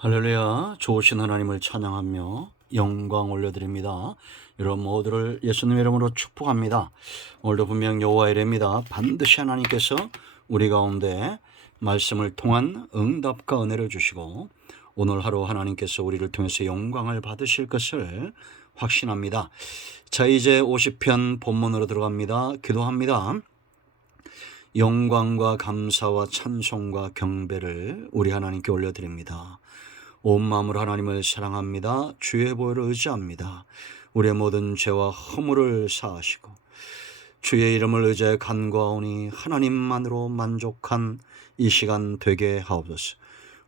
할렐루야, 좋으신 하나님을 찬양하며 영광 올려드립니다. 여러분 모두를 예수님의 이름으로 축복합니다. 오늘도 분명 여호와의 일입니다. 반드시 하나님께서 우리 가운데 말씀을 통한 응답과 은혜를 주시고 오늘 하루 하나님께서 우리를 통해서 영광을 받으실 것을 확신합니다. 자, 이제 50편 본문으로 들어갑니다. 기도합니다. 영광과 감사와 찬송과 경배를 우리 하나님께 올려드립니다. 온 마음으로 하나님을 사랑합니다. 주의 보혈을 의지합니다. 우리의 모든 죄와 허물을 사하시고 주의 이름을 의지해 간구하오니 하나님만으로 만족한 이 시간 되게 하옵소서.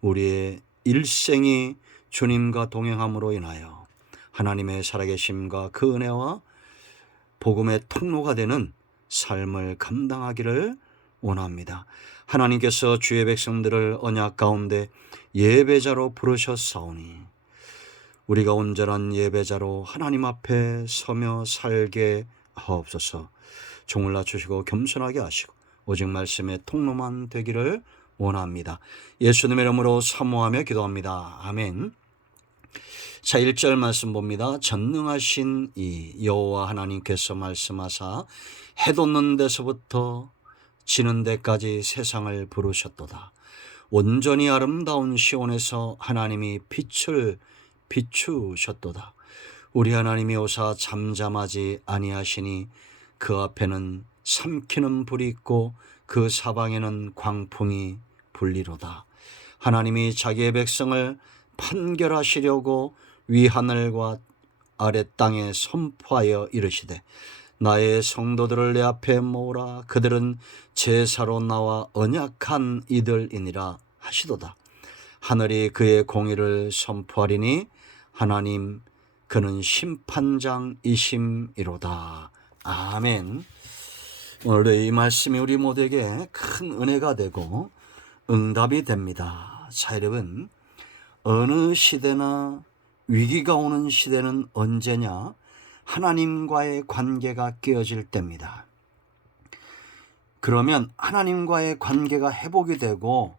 우리의 일생이 주님과 동행함으로 인하여 하나님의 살아계심과 그 은혜와 복음의 통로가 되는 삶을 감당하기를 원합니다. 하나님께서 주의 백성들을 언약 가운데 예배자로 부르셨사오니 우리가 온전한 예배자로 하나님 앞에 서며 살게 하옵소서. 종을 낮추시고 겸손하게 하시고 오직 말씀의 통로만 되기를 원합니다. 예수님의 이름으로 사모하며 기도합니다. 아멘. 자, 1절 말씀 봅니다. 전능하신 이 여호와 하나님께서 말씀하사 해 돋는 데서부터 지는 데까지 세상을 부르셨도다. 온전히 아름다운 시온에서 하나님이 빛을 비추셨도다. 우리 하나님이 오사 잠잠하지 아니하시니 그 앞에는 삼키는 불이 있고 그 사방에는 광풍이 불리로다. 하나님이 자기의 백성을 판결하시려고 위하늘과 아래 땅에 선포하여 이르시되 나의 성도들을 내 앞에 모으라. 그들은 제사로 나와 언약한 이들이니라 하시도다. 하늘이 그의 공의를 선포하리니 하나님 그는 심판장이심이로다. 아멘. 오늘도 이 말씀이 우리 모두에게 큰 은혜가 되고 응답이 됩니다. 자, 여러분, 어느 시대나 위기가 오는 시대는 언제냐? 하나님과의 관계가 깨어질 때입니다. 그러면 하나님과의 관계가 회복이 되고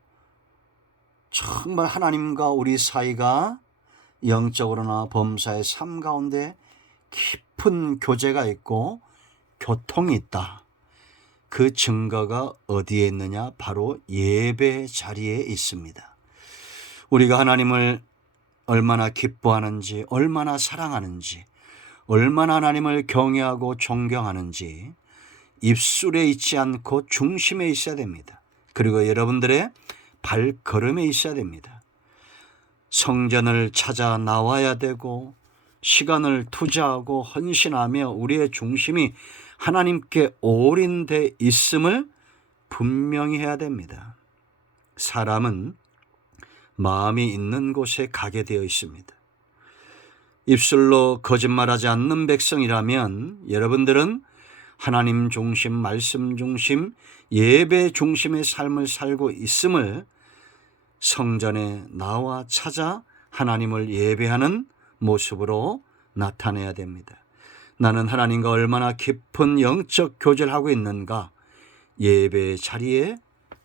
정말 하나님과 우리 사이가 영적으로나 범사의 삶 가운데 깊은 교제가 있고 교통이 있다. 그 증거가 어디에 있느냐? 바로 예배 자리에 있습니다. 우리가 하나님을 얼마나 기뻐하는지, 얼마나 사랑하는지, 얼마나 하나님을 경외하고 존경하는지 입술에 있지 않고 중심에 있어야 됩니다. 그리고 여러분들의 발걸음에 있어야 됩니다. 성전을 찾아 나와야 되고 시간을 투자하고 헌신하며 우리의 중심이 하나님께 올인돼 있음을 분명히 해야 됩니다. 사람은 마음이 있는 곳에 가게 되어 있습니다. 입술로 거짓말하지 않는 백성이라면 여러분들은 하나님 중심, 말씀 중심, 예배 중심의 삶을 살고 있음을 성전에 나와 찾아 하나님을 예배하는 모습으로 나타내야 됩니다. 나는 하나님과 얼마나 깊은 영적 교제를 하고 있는가, 예배 자리에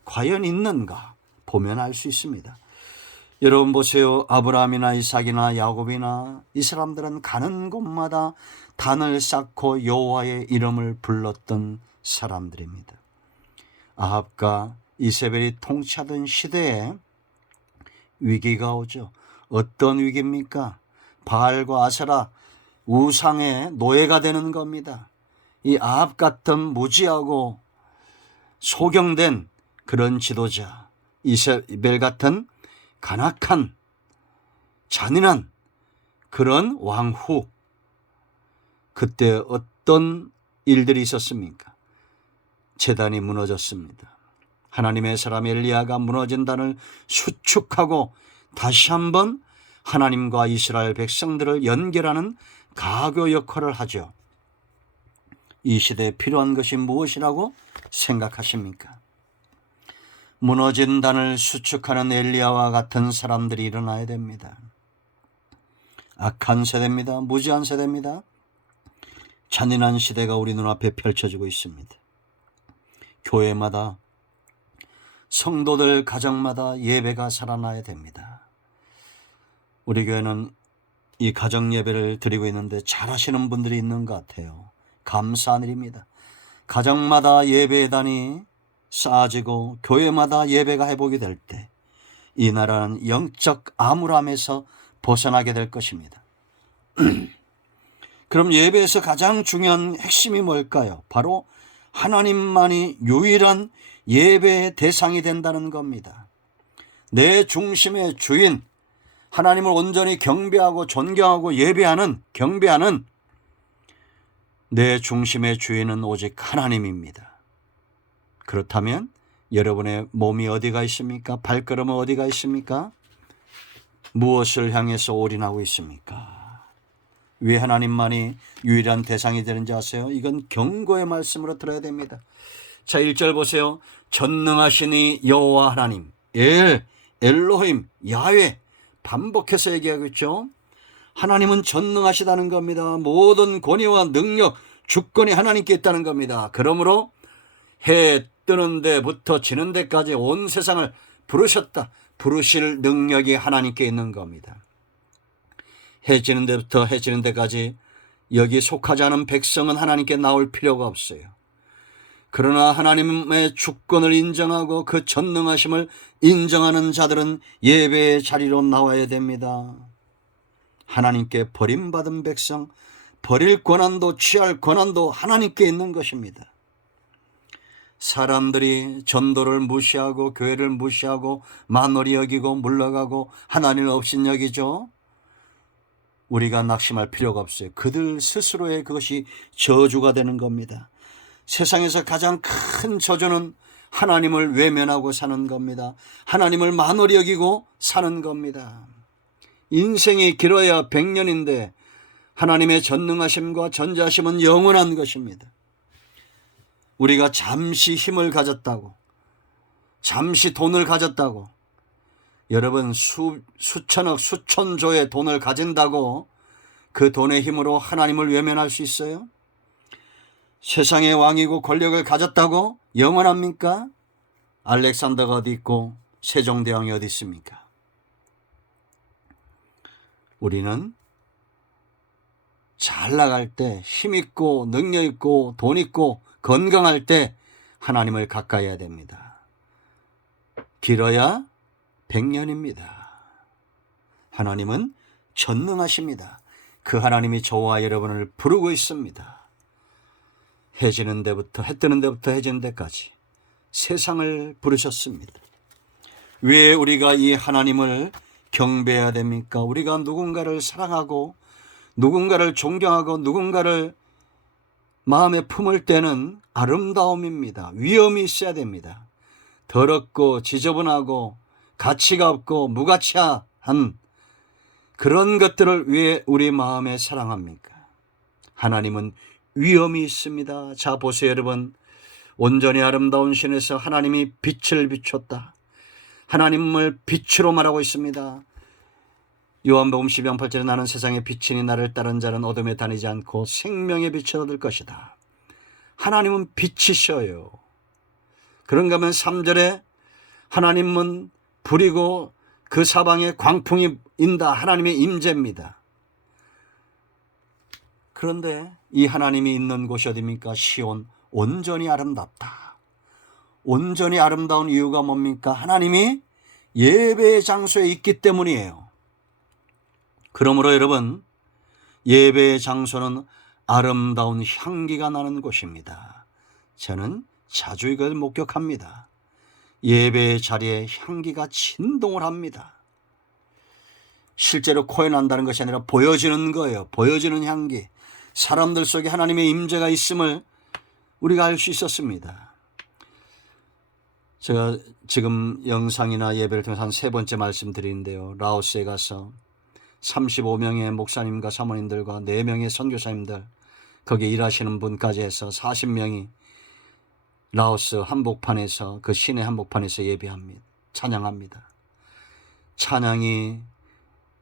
과연 있는가 보면 알 수 있습니다. 여러분 보세요. 아브라함이나 이삭이나 야곱이나 이 사람들은 가는 곳마다 단을 쌓고 여호와의 이름을 불렀던 사람들입니다. 아합과 이세벨이 통치하던 시대에 위기가 오죠. 어떤 위기입니까? 바알과 아세라 우상의 노예가 되는 겁니다. 이 아합 같은 무지하고 소경된 그런 지도자, 이세벨 같은 간악한 잔인한 그런 왕후, 그때 어떤 일들이 있었습니까? 제단이 무너졌습니다. 하나님의 사람 엘리야가 무너진 단을 수축하고 다시 한번 하나님과 이스라엘 백성들을 연결하는 가교 역할을 하죠. 이 시대에 필요한 것이 무엇이라고 생각하십니까? 무너진 단을 수축하는 엘리야와 같은 사람들이 일어나야 됩니다. 악한 세대입니다. 무지한 세대입니다. 잔인한 시대가 우리 눈앞에 펼쳐지고 있습니다. 교회마다 성도들 가정마다 예배가 살아나야 됩니다. 우리 교회는 이 가정 예배를 드리고 있는데 잘하시는 분들이 있는 것 같아요. 감사한 일입니다. 가정마다 예배단이 쌓아지고 교회마다 예배가 회복이 될 때 이 나라는 영적 암울함에서 벗어나게 될 것입니다. 그럼 예배에서 가장 중요한 핵심이 뭘까요? 바로 하나님만이 유일한 예배의 대상이 된다는 겁니다. 내 중심의 주인, 하나님을 온전히 경배하고 존경하고 예배하는, 경배하는 내 중심의 주인은 오직 하나님입니다. 그렇다면 여러분의 몸이 어디가 있습니까? 발걸음은 어디가 있습니까? 무엇을 향해서 올인하고 있습니까? 왜 하나님만이 유일한 대상이 되는지 아세요? 이건 경고의 말씀으로 들어야 됩니다. 자, 1절 보세요. 전능하시니 여호와 하나님, 엘로힘, 야훼, 반복해서 얘기하고 있죠. 하나님은 전능하시다는 겁니다. 모든 권위와 능력, 주권이 하나님께 있다는 겁니다. 그러므로 해 뜨는 데부터 지는 데까지 온 세상을 부르셨다. 부르실 능력이 하나님께 있는 겁니다. 해 지는 데부터 해 지는 데까지 여기 속하지 않은 백성은 하나님께 나올 필요가 없어요. 그러나 하나님의 주권을 인정하고 그 전능하심을 인정하는 자들은 예배의 자리로 나와야 됩니다. 하나님께 버림받은 백성, 버릴 권한도 취할 권한도 하나님께 있는 것입니다. 사람들이 전도를 무시하고 교회를 무시하고 만홀히 여기고 물러가고 하나님을 업신여기죠. 우리가 낙심할 필요가 없어요. 그들 스스로의 그것이 저주가 되는 겁니다. 세상에서 가장 큰 저주는 하나님을 외면하고 사는 겁니다. 하나님을 만홀히 여기고 사는 겁니다. 인생이 길어야 100년인데 하나님의 전능하심과 전지하심은 영원한 것입니다. 우리가 잠시 힘을 가졌다고, 잠시 돈을 가졌다고, 여러분 수천억 수천조의 돈을 가진다고 그 돈의 힘으로 하나님을 외면할 수 있어요? 세상의 왕이고 권력을 가졌다고 영원합니까? 알렉산더가 어디 있고 세종대왕이 어디 있습니까? 우리는 잘 나갈 때, 힘 있고 능력 있고 돈 있고 건강할 때 하나님을 가까이 해야 됩니다. 길어야 100년입니다. 하나님은 전능하십니다. 그 하나님이 저와 여러분을 부르고 있습니다. 해 지는 데부터 해 뜨는 데부터 해 지는 데까지 세상을 부르셨습니다. 왜 우리가 이 하나님을 경배해야 됩니까? 우리가 누군가를 사랑하고 누군가를 존경하고 누군가를 마음에 품을 때는 아름다움입니다. 위엄이 있어야 됩니다. 더럽고 지저분하고 가치가 없고 무가치한 그런 것들을 왜 우리 마음에 사랑합니까? 하나님은 위엄이 있습니다. 자, 보세요 여러분. 온전히 아름다운 신에서 하나님이 빛을 비췄다. 하나님을 빛으로 말하고 있습니다. 요한복음 12장 8절에 나는 세상의 빛이니 나를 따른 자는 어둠에 다니지 않고 생명의 빛을 얻을 것이다. 하나님은 빛이셔요. 그런가 하면 3절에 하나님은 불이고 그 사방에 광풍이 인다. 하나님의 임재입니다. 그런데 이 하나님이 있는 곳이 어디입니까? 시온, 온전히 아름답다. 온전히 아름다운 이유가 뭡니까? 하나님이 예배의 장소에 있기 때문이에요. 그러므로 여러분, 예배의 장소는 아름다운 향기가 나는 곳입니다. 저는 자주 이걸 목격합니다. 예배의 자리에 향기가 진동을 합니다. 실제로 코에 난다는 것이 아니라 보여지는 거예요. 보여지는 향기. 사람들 속에 하나님의 임재가 있음을 우리가 알 수 있었습니다. 제가 지금 영상이나 예배를 통해서 한 3번째 말씀드리는데요. 라오스에 가서 35명의 목사님과 사모님들과 4명의 선교사님들, 거기에 일하시는 분까지 해서 40명이 라오스 한복판에서, 그 시내 한복판에서 예배합니다. 찬양합니다. 찬양이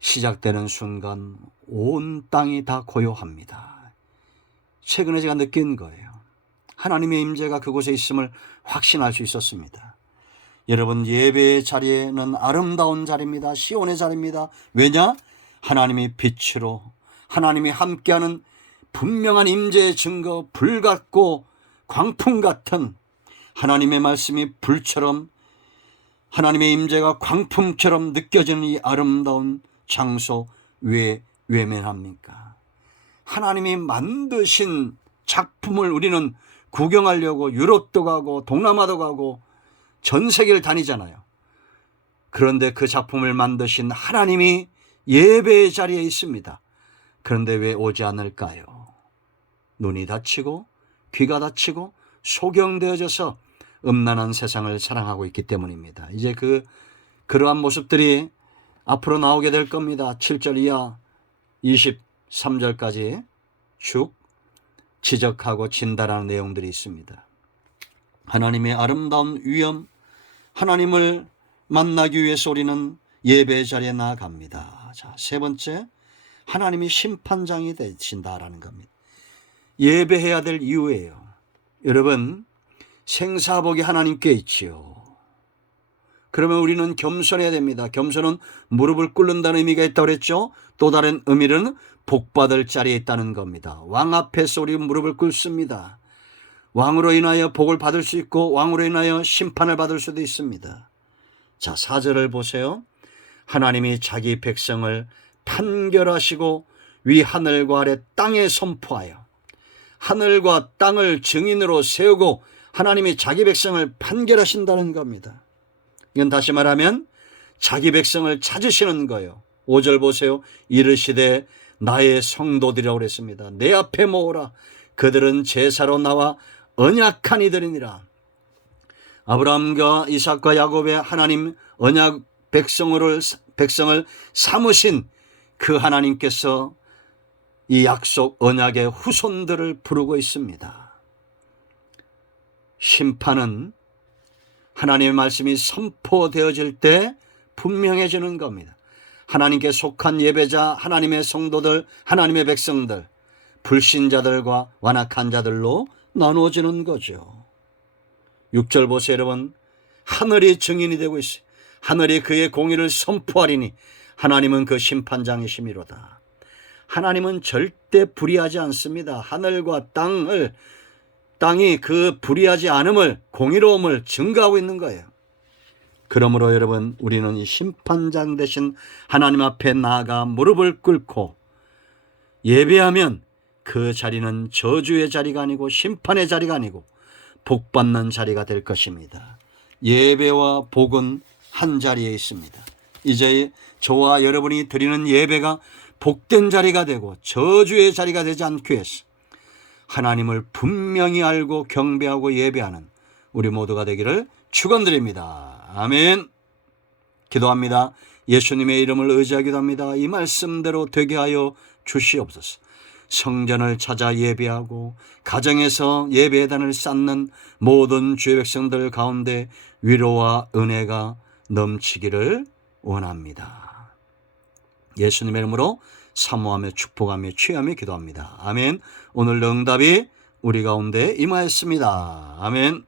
시작되는 순간 온 땅이 다 고요합니다. 최근에 제가 느낀 거예요. 하나님의 임재가 그곳에 있음을 확신할 수 있었습니다. 여러분, 예배의 자리에는 아름다운 자리입니다. 시온의 자리입니다. 왜냐? 하나님이 빛으로 하나님이 함께하는 분명한 임재의 증거, 불 같고 광풍 같은 하나님의 말씀이 불처럼 하나님의 임재가 광풍처럼 느껴지는 이 아름다운 장소 왜 외면합니까? 하나님이 만드신 작품을 우리는 구경하려고 유럽도 가고 동남아도 가고 전 세계를 다니잖아요. 그런데 그 작품을 만드신 하나님이 예배의 자리에 있습니다. 그런데 왜 오지 않을까요? 눈이 닫히고 귀가 닫히고 소경되어져서 음란한 세상을 사랑하고 있기 때문입니다. 이제 그러한 모습들이 앞으로 나오게 될 겁니다. 7절 이하 23절까지 쭉 지적하고 진단하는 내용들이 있습니다. 하나님의 아름다운 위엄, 하나님을 만나기 위해서 우리는 예배 자리에 나아갑니다. 자, 세 번째, 하나님이 심판장이 되신다라는 겁니다. 예배해야 될 이유예요. 여러분, 생사복이 하나님께 있지요. 그러면 우리는 겸손해야 됩니다. 겸손은 무릎을 꿇는다는 의미가 있다고 그랬죠. 또 다른 의미는 복받을 자리에 있다는 겁니다. 왕 앞에서 우리 무릎을 꿇습니다. 왕으로 인하여 복을 받을 수 있고 왕으로 인하여 심판을 받을 수도 있습니다. 자, 4절을 보세요. 하나님이 자기 백성을 판결하시고 위 하늘과 아래 땅에 선포하여 하늘과 땅을 증인으로 세우고 하나님이 자기 백성을 판결하신다는 겁니다. 이건 다시 말하면 자기 백성을 찾으시는 거예요. 5절 보세요. 이르시되 나의 성도들이라고 그랬습니다. 내 앞에 모으라. 그들은 제사로 나와 언약한 이들이니라. 아브라함과 이삭과 야곱의 하나님 언약 백성을 삼으신 그 하나님께서 이 약속 언약의 후손들을 부르고 있습니다. 심판은 하나님의 말씀이 선포되어질 때 분명해지는 겁니다. 하나님께 속한 예배자, 하나님의 성도들, 하나님의 백성들, 불신자들과 완악한 자들로 나누어지는 거죠. 6절 보세요, 여러분. 하늘이 증인이 되고 있어요. 하늘이 그의 공의를 선포하리니 하나님은 그 심판장이시미로다. 하나님은 절대 불의하지 않습니다. 하늘과 땅이 그 불의하지 않음을, 공의로움을 증거하고 있는 거예요. 그러므로 여러분, 우리는 이 심판장 되신 하나님 앞에 나아가 무릎을 꿇고 예배하면 그 자리는 저주의 자리가 아니고 심판의 자리가 아니고 복받는 자리가 될 것입니다. 예배와 복은 한 자리에 있습니다. 이제 저와 여러분이 드리는 예배가 복된 자리가 되고 저주의 자리가 되지 않기 위해서 하나님을 분명히 알고 경배하고 예배하는 우리 모두가 되기를 축원드립니다. 아멘. 기도합니다. 예수님의 이름을 의지하기도 합니다. 이 말씀대로 되게 하여 주시옵소서. 성전을 찾아 예배하고 가정에서 예배단을 쌓는 모든 주의 백성들 가운데 위로와 은혜가 넘치기를 원합니다. 예수님의 이름으로 사모하며 축복하며 취하며 기도합니다. 아멘. 오늘 응답이 우리 가운데 임하였습니다. 아멘.